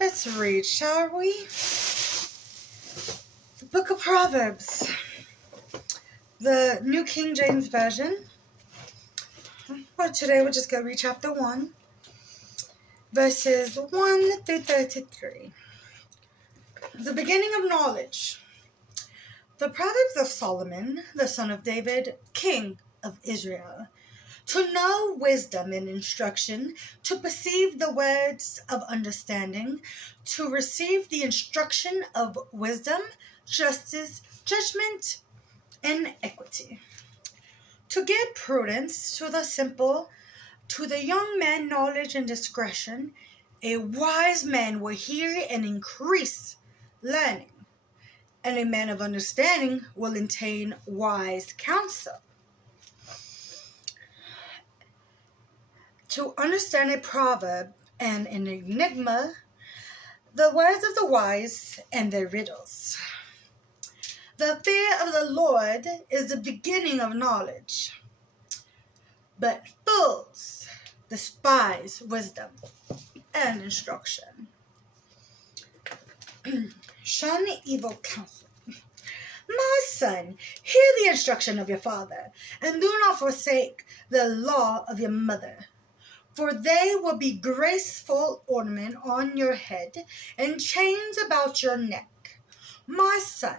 Let's read, shall we? The book of Proverbs, the New King James Version. Well, today we're just going to read chapter 1, verses 1 through 33. The beginning of knowledge. The Proverbs of Solomon, the son of David, king of Israel. To know wisdom and instruction, to perceive the words of understanding, to receive the instruction of wisdom, justice, judgment, and equity. To give prudence to the simple, to the young man knowledge and discretion. A wise man will hear and increase learning, and a man of understanding will attain wise counsel. To understand a proverb and an enigma, the words of the wise and their riddles. The fear of the Lord is the beginning of knowledge, but fools despise wisdom and instruction. Shun evil counsel. My son, hear the instruction of your father, and do not forsake the law of your mother. For they will be graceful ornament on your head and chains about your neck. My son,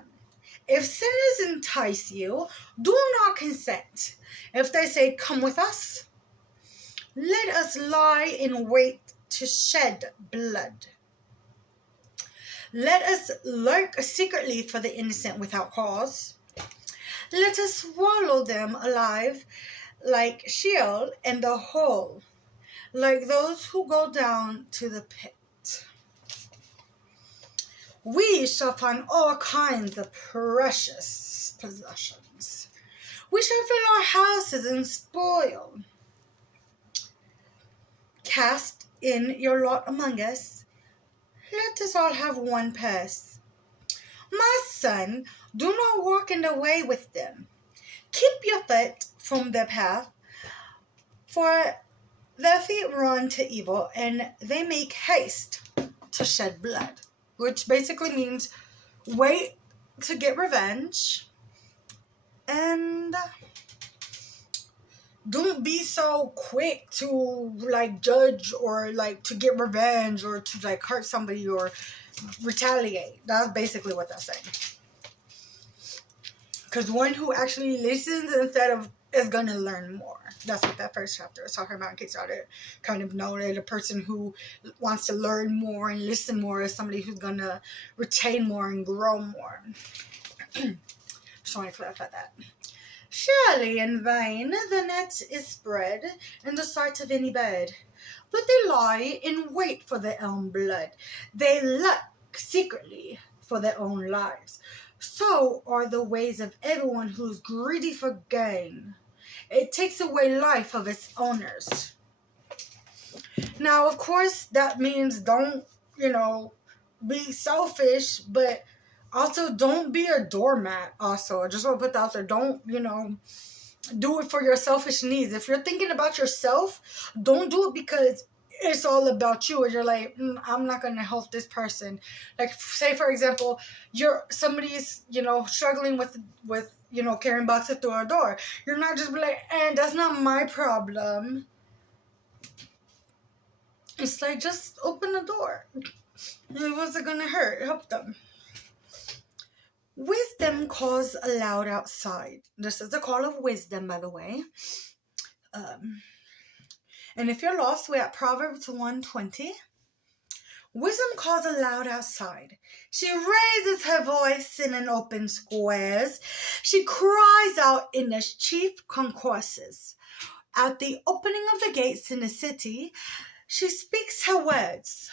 if sinners entice you, do not consent. If they say, come with us, let us lie in wait to shed blood. Let us lurk secretly for the innocent without cause. Let us swallow them alive like Sheol and the whole, like those who go down to the pit. We shall find all kinds of precious possessions. We shall fill our houses and spoil. Cast in your lot among us. Let us all have one purse. My son, do not walk in the way with them. Keep your foot from their path, for their feet run to evil, and they make haste to shed blood. Which basically means wait to get revenge, and don't be so quick to judge or to get revenge or to hurt somebody or retaliate. That's basically what that's saying. Because one who actually listens instead of is going to learn more. That's what that first chapter is talking about, in case y'all didn't kind of know that a person who wants to learn more and listen more is somebody who's going to retain more and grow more. Just want to clarify that. Surely in vain the net is spread in the sight of any bird, but they lie in wait for their own blood. They lurk secretly for their own lives. So are the ways of everyone who's greedy for gain. It takes away life of its owners. Now, of course, that means don't, be selfish, but also don't be a doormat. Also, I just want to put that out there. Don't, do it for your selfish needs. If you're thinking about yourself, don't do it because it's all about you, and you're like, I'm not going to help this person. Say, for example, somebody's, struggling with carrying boxes through a door. You're not just like, and that's not my problem. It's just open the door. What's it going to hurt? Help them. Wisdom calls aloud outside. This is the call of wisdom, by the way. And if you're lost, we're at Proverbs 1:20. Wisdom calls aloud outside. She raises her voice in an open squares. She cries out in the chief concourses. At the opening of the gates in the city, she speaks her words.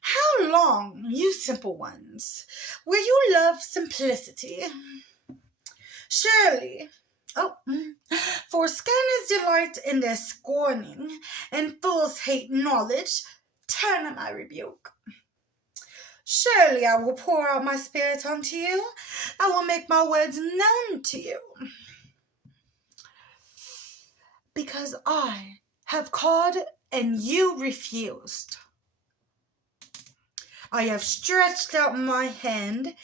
How long, you simple ones, will you love simplicity? Surely, for scanners delight in their scorning, and fools hate knowledge. Turn at my rebuke. Surely I will pour out my spirit unto you. I will make my words known to you. Because I have called and you refused. I have stretched out my hand,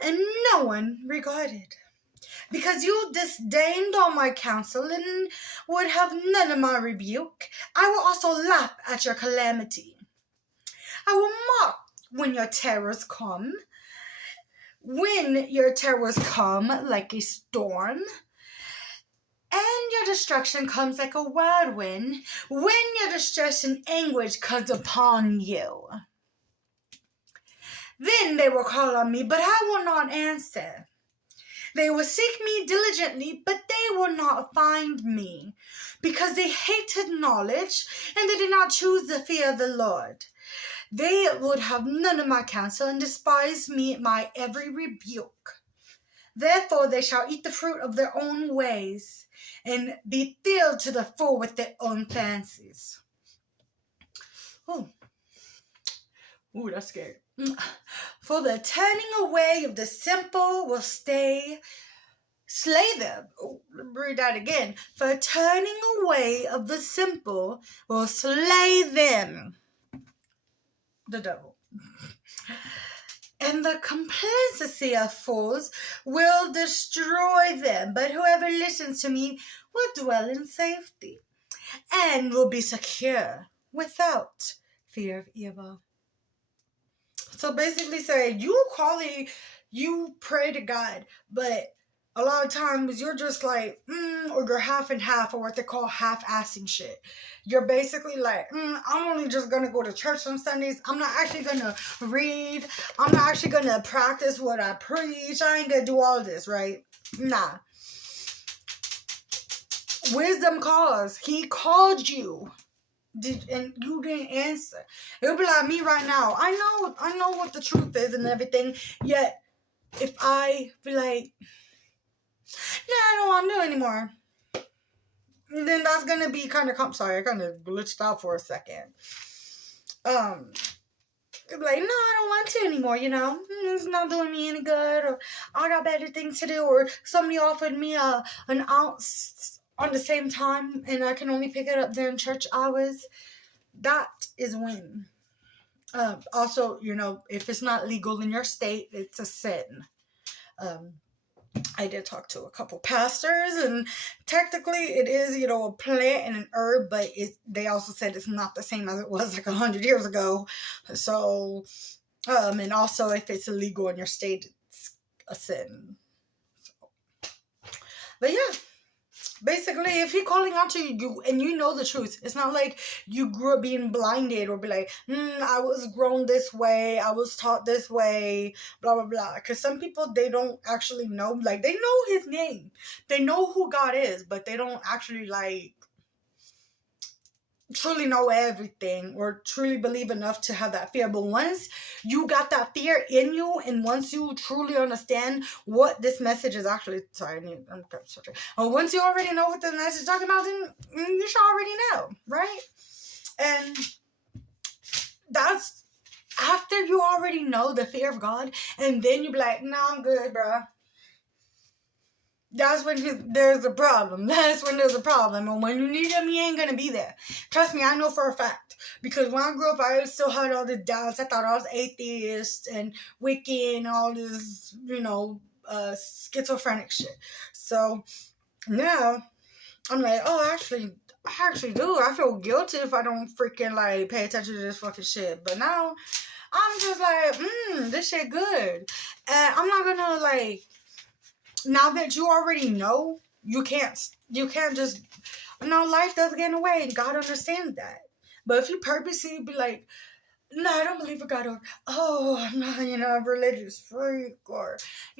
and no one regarded. Because you disdained all my counsel and would have none of my rebuke, I will also laugh at your calamity. I will mock when your terrors come. When your terrors come like a storm, and your destruction comes like a whirlwind, when your distress and anguish comes upon you. Then they will call on me, but I will not answer. They will seek me diligently, but they will not find me, because they hated knowledge, and they did not choose the fear of the Lord. They would have none of my counsel, and despise me my every rebuke. Therefore they shall eat the fruit of their own ways, and be filled to the full with their own fancies. Oh, ooh, that's scary. For the turning away of the simple will slay them. Oh, let me read that again. For turning away of the simple will slay them. The devil. And the complacency of fools will destroy them. But whoever listens to me will dwell in safety and will be secure without fear of evil. So basically say, you pray to God, but a lot of times you're just like, or you're half and half, or what they call half-assing shit. You're basically like, I'm only just going to go to church on Sundays. I'm not actually going to read. I'm not actually going to practice what I preach. I ain't going to do all this, right? Nah. Wisdom calls. He called you. And you didn't answer. It'll be like me right now. I know what the truth is and everything. Yet, if I be like, I don't want to do it anymore, then that's gonna be kind of. Sorry, I kind of glitched out for a second. Be like, no, I don't want to anymore. It's not doing me any good, or I got better things to do, or somebody offered me an ounce on the same time, and I can only pick it up during church hours. That is when. Also, if it's not legal in your state, it's a sin. I did talk to a couple pastors, and technically it is, a plant and an herb, but they also said it's not the same as it was like 100 years ago. So, and also if it's illegal in your state, it's a sin. So, but yeah. Basically, if he's calling out to you and you know the truth, it's not like you grew up being blinded or be like, I was grown this way, I was taught this way, blah, blah, blah. Because some people, they don't actually know. Like, they know his name. They know who God is, but they don't actually, truly know everything or truly believe enough to have that fear. But once you got that fear in you, and once you truly understand what this message is actually, once you already know what the message is talking about, then you should already know, right? And that's after you already know the fear of God, and then you be like, I'm good, bro. That's when there's a problem. That's when there's a problem. And when you need him, he ain't going to be there. Trust me, I know for a fact. Because when I grew up, I still had all the doubts. I thought I was atheist and wicked and all this, schizophrenic shit. So now I'm like, I actually do. I feel guilty if I don't freaking, pay attention to this fucking shit. But now I'm just like, this shit good. And I'm not going to, now that you already know, you can't just, life does get in the way, and God understands that. But if you purposely be like, no, I don't believe in God, or, I'm not, a religious freak, or,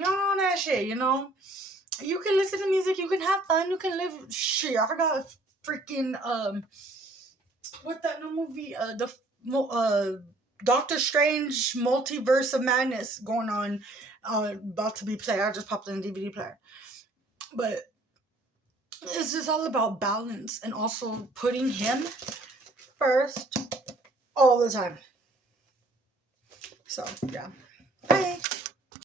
all that shit, you can listen to music, you can have fun, you can live, shit, I forgot freaking, what that new movie, Doctor Strange Multiverse of Madness going on, about to be played. I just popped in a DVD player. But it's just all about balance and also putting him first all the time. So, yeah. Bye.